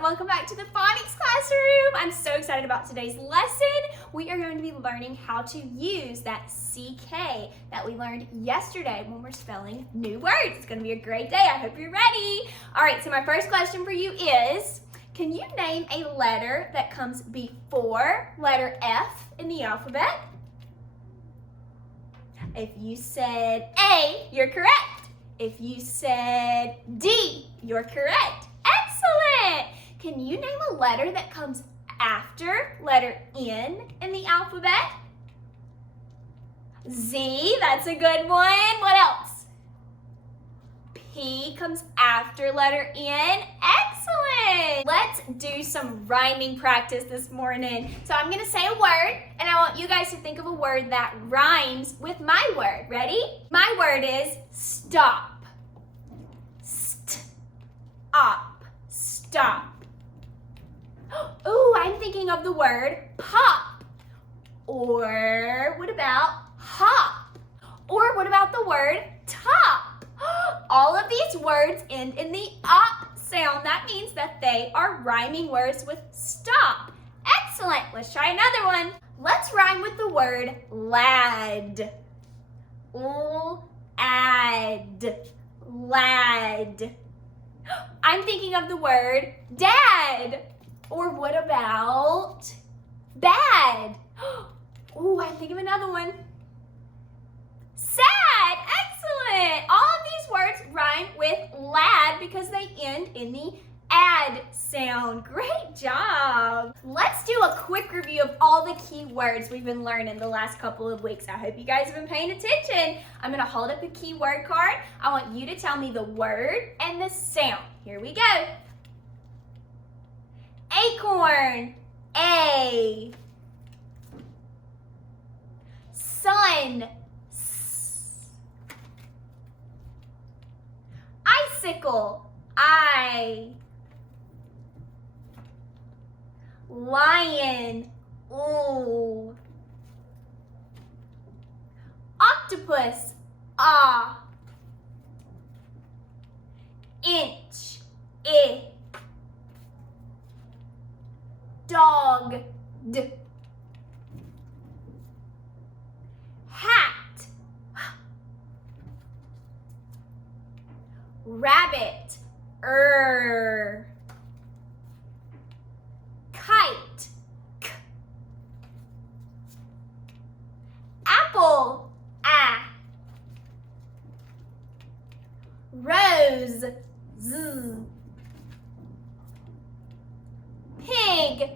welcome back to the Phonics classroom. I'm so excited about today's lesson. We are going to be learning how to use that CK that we learned yesterday when we're spelling new words. It's going to be a great day. I hope you're ready. All right, so my first question for you is, can you name a letter that comes before letter F in the alphabet? If you said A, you're correct. If you said D, you're correct. Excellent! Can you name a letter that comes after letter N in the alphabet? Z, that's a good one. What else? P comes after letter N. Excellent! Let's do some rhyming practice this morning. So I'm going to say a word, and I want you guys to think of a word that rhymes with my word. Ready? My word is stop. Stop. Stop. Ooh, I'm thinking of the word pop. Or what about hop? Or what about the word top? All of these words end in the op sound. That means that they are rhyming words with stop. Excellent. Let's try another one. Let's rhyme with the word lad. Lad. Lad. I'm thinking of the word dad. Or what about bad? Ooh, I'm thinking of another one. Sad. Excellent. All of these words rhyme with lad because they end in the ad sound. Great job. Let's do a quick review of all the key words we've been learning the last couple of weeks. I hope you guys have been paying attention. I'm going to hold up a key word card. I want you to tell me the word and the sound. Here we go. Acorn. A. Sun. S. Icicle. I. Lion. Ooh. Octopus. Ah. Inch. I. Dog. D. Hat. Rabbit. Kite. K. Apple. A. Rose. Z. Pig. P.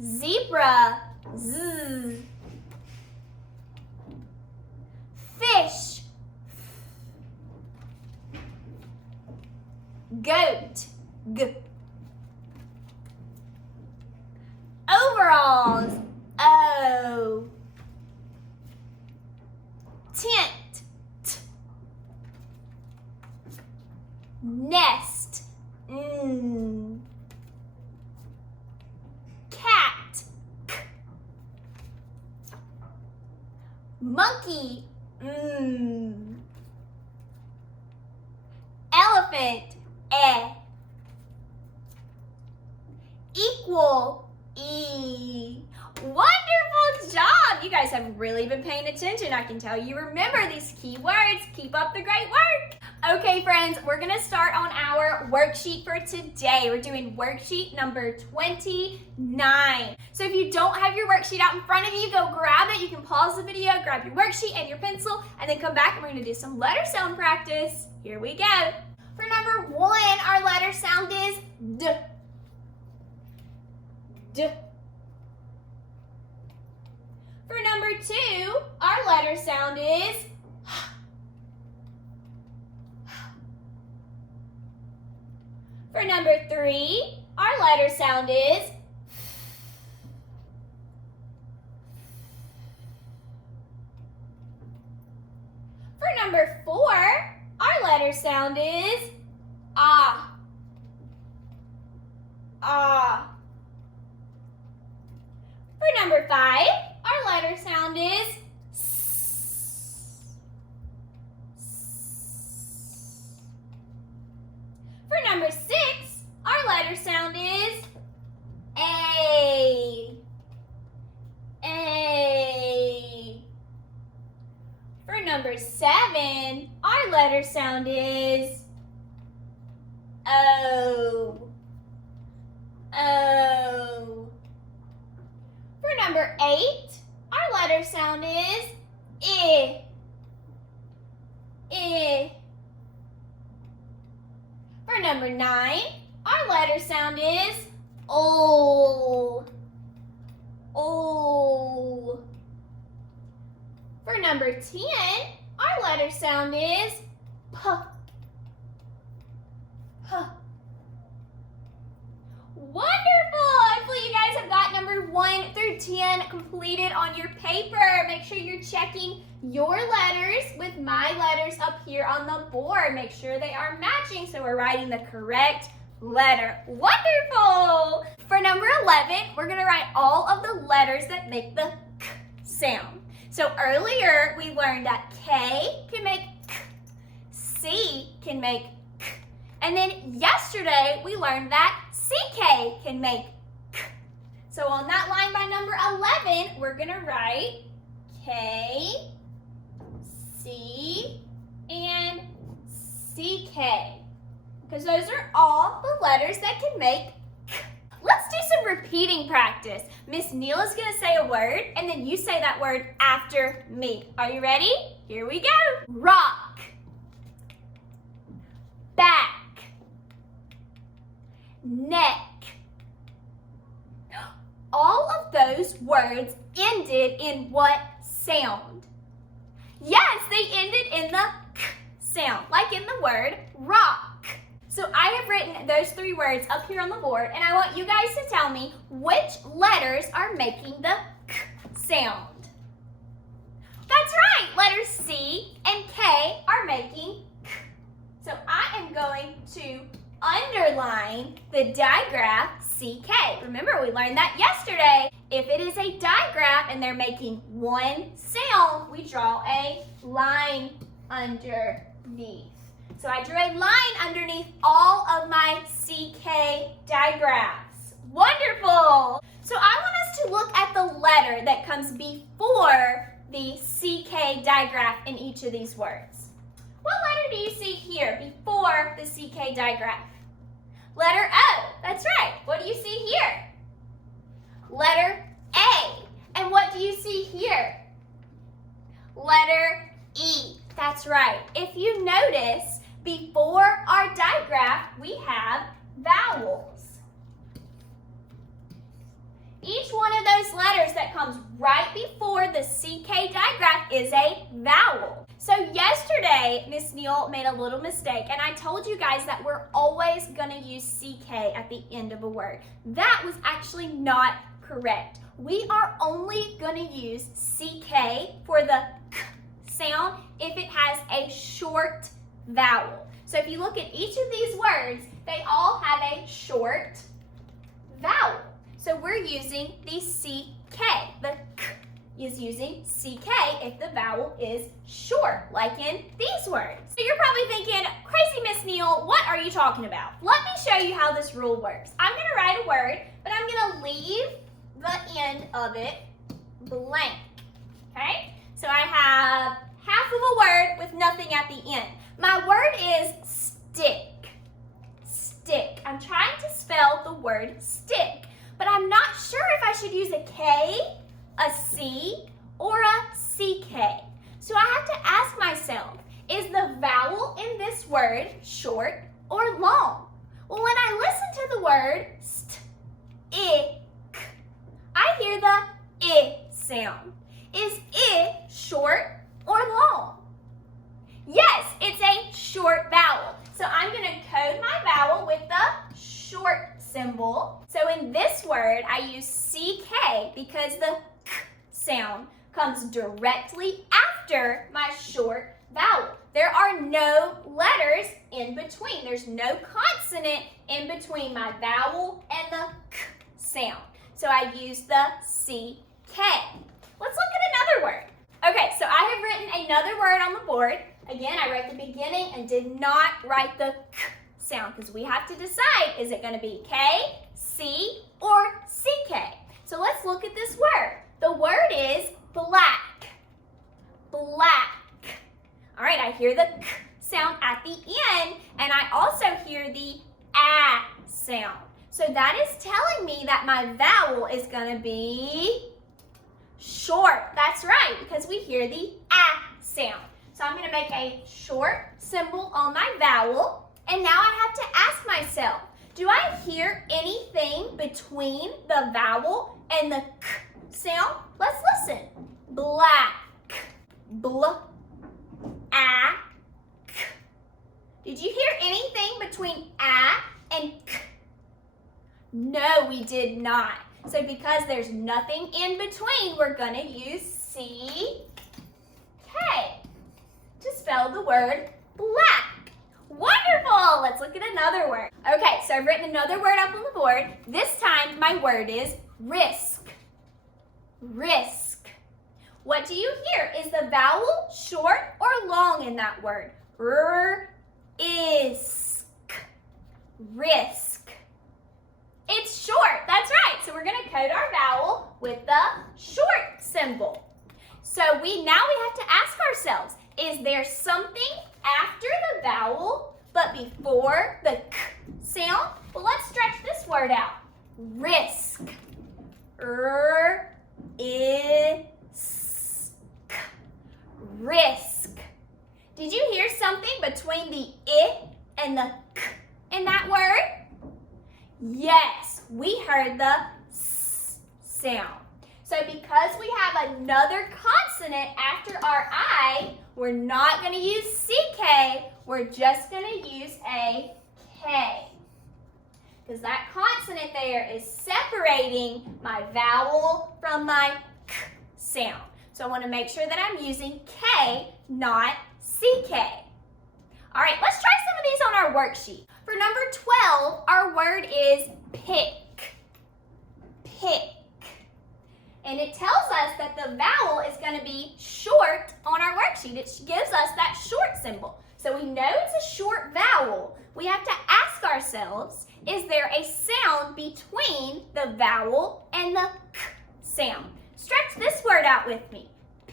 Zebra. Z. Fish. Goat. G. Overalls. O. Tent. T. Nest. N. Cat. K. Monkey. M. Elephant. E. Equal. E. Wonderful job! You guys have really been paying attention. I can tell you remember these key words. Keep up the great work. Okay, friends, we're going to start on our worksheet for today. We're doing worksheet number 29. So if you don't have your worksheet out in front of you, go grab it. You can pause the video, grab your worksheet and your pencil, and then come back and we're going to do some letter sound practice. Here we go. For number 1, our letter sound is D. D. For number 2, our letter sound is H. For number 3, our letter sound is F. For number 4, our letter sound is Ah. Ah. For number 5, our letter sound is S. number 6, our letter sound is A. A. For number 7, our letter sound is O. O. For number 8, our letter sound is I. I. For number 9, our letter sound is O. O. For number 10, our letter sound is P. P. Wonderful! Hopefully you guys have got number 1 through 10 completed on your paper. Make sure you're checking your letters with my letters up here on the board. Make sure they are matching so we're writing the correct letter. Wonderful! For number 11, we're going to write all of the letters that make the K sound. So earlier we learned that K can make K, C can make K, and then yesterday we learned that CK can make K. So on that line by number 11, we're going to write K, C, and CK, because those are all the letters that can make K. Let's do some repeating practice. Miss Neal is going to say a word, and then you say that word after me. Are you ready? Here we go. Rock. Back. Neck. All of those words ended in what sound? Yes, they ended in the K sound, like in the word rock. So I have written those 3 words up here on the board, and I want you guys to tell me which letters are making the K sound. That's right, letters C and K are making K. So I am going to underline the digraph CK. Remember, we learned that yesterday. If it is a digraph and they're making one sound, we draw a line underneath. So I drew a line underneath all of my CK digraphs. Wonderful! So I want us to look at the letter that comes before the CK digraph in each of these words. What letter do you see here before the CK digraph? Letter O. That's right. What do you see here? Letter A. And what do you see here? Letter E. That's right. If you notice, before our digraph, we have vowels. Each one of those letters that comes right before the CK digraph is a vowel. So yesterday, Miss Neal made a little mistake, and I told you guys that we're always going to use CK at the end of a word. That was actually not correct. We are only going to use CK for the K sound if it has a short vowel. So if you look at each of these words, they all have a short vowel. So we're using the CK. The K is using CK if the vowel is short, like in these words. So you're probably thinking, crazy Miss Neal, what are you talking about? Let me show you how this rule works. I'm going to write a word, but I'm going to leave the end of it blank. Okay? So I have half of a word with nothing at the end. My word is stick. Stick. I'm trying to spell the word stick, but I'm not sure if I should use a K, a C, or a CK. So I have to ask myself, is the vowel in this word short or long? Well, when I listen to the word st-ick, I hear the I sound. Is I short or long? Yes, it's a short vowel. So I'm going to code my vowel with the short symbol. So in this word, I use CK because the K sound comes directly after my short vowel. There are no letters in between. There's no consonant in between my vowel and the K sound. So I use the CK. Let's look at another word. Okay, so I have written another word on the board. Again, I wrote the beginning and did not write the K sound because we have to decide, is it going to be K, C, or CK? So let's look at this word. The word is black. Black. All right, I hear the K sound at the end, and I also hear the A sound. So that is telling me that my vowel is going to be short. That's right, because we hear the A sound. So I'm going to make a short symbol on my vowel, and now I have to ask myself, do I hear anything between the vowel and the K sound? Let's listen. Black. Bl. A. K. Did you hear anything between A and K? No, we did not. So because there's nothing in between, we're going to use CK to spell the word black. Wonderful! Let's look at another word. Okay, so I've written another word up on the board. This time, my word is risk. Risk. What do you hear? Is the vowel short or long in that word? Risk. Risk. It's short. That's right. So we're going to code our vowel with the short symbol. So now we have to ask ourselves, is there something after the vowel but before the K sound? Well, let's stretch this word out. Risk. Risk. Did you hear something between the I and the K in that word? Yes, we heard the S sound. So because we have another consonant after our I, we're not going to use CK, we're just going to use a K. Because that consonant there is separating my vowel from my K sound. So I want to make sure that I'm using K, not CK. All right, let's try some of these on our worksheet. For number 12, our word is pick. Pick. And it tells us that the vowel is going to be short on our worksheet. It gives us that short symbol. So we know it's a short vowel. We have to ask ourselves, is there a sound between the vowel and the K sound? Stretch this word out with me.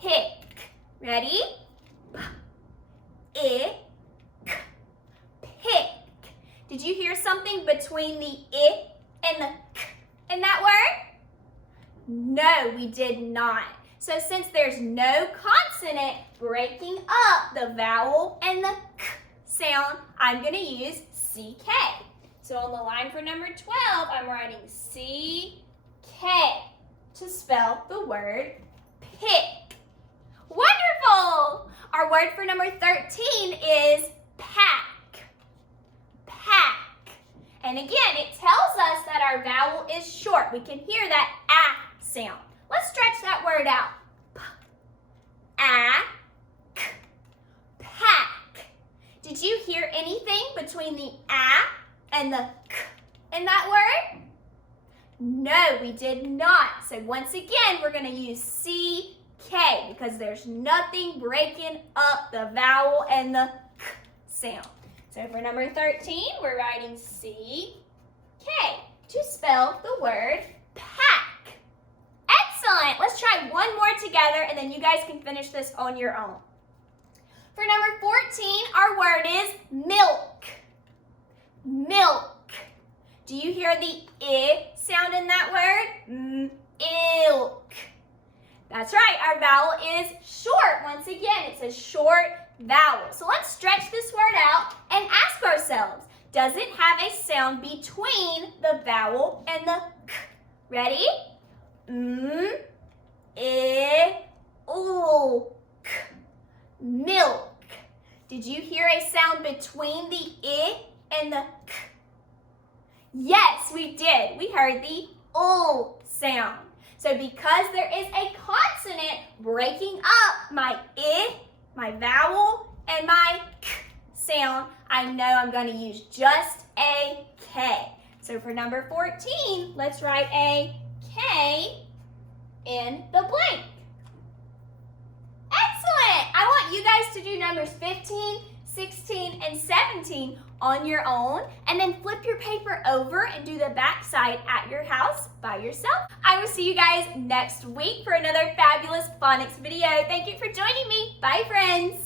Pick. Ready? P-I-K. Pick. Did you hear something between the I and the K in that word? No, we did not. So since there's no consonant breaking up the vowel and the K sound, I'm going to use CK. So on the line for number 12, I'm writing CK to spell the word pick. Wonderful! Our word for number 13 is pack. Pack. And again, it tells us that our vowel is short. We can hear that A sound. Let's stretch that word out. P-A-K. Pack. Did you hear anything between the A and the K in that word? No, we did not. So once again, we're going to use CK because there's nothing breaking up the vowel and the K sound. So for number 13, we're writing CK to spell the word pack. Excellent. Let's try one more together and then you guys can finish this on your own. For number 14, our word is milk. Milk. Do you hear the I sound in that word? Ilk. That's right, our vowel is short. Once again, it's a short vowel. So let's stretch this word out and ask ourselves, does it have a sound between the vowel and the K? Ready? Ilk. Milk. Did you hear a sound between the I and the K? Yes, we did. We heard the O sound. So because there is a consonant breaking up my I, my vowel, and my K sound, I know I'm going to use just a K. So for number 14, let's write a K in the blank. Excellent! I want you guys to do numbers 15, 16, and 17 on your own, and then flip your paper over and do the back side at your house by yourself. I will see you guys next week for another fabulous phonics video. Thank you for joining me. Bye, friends.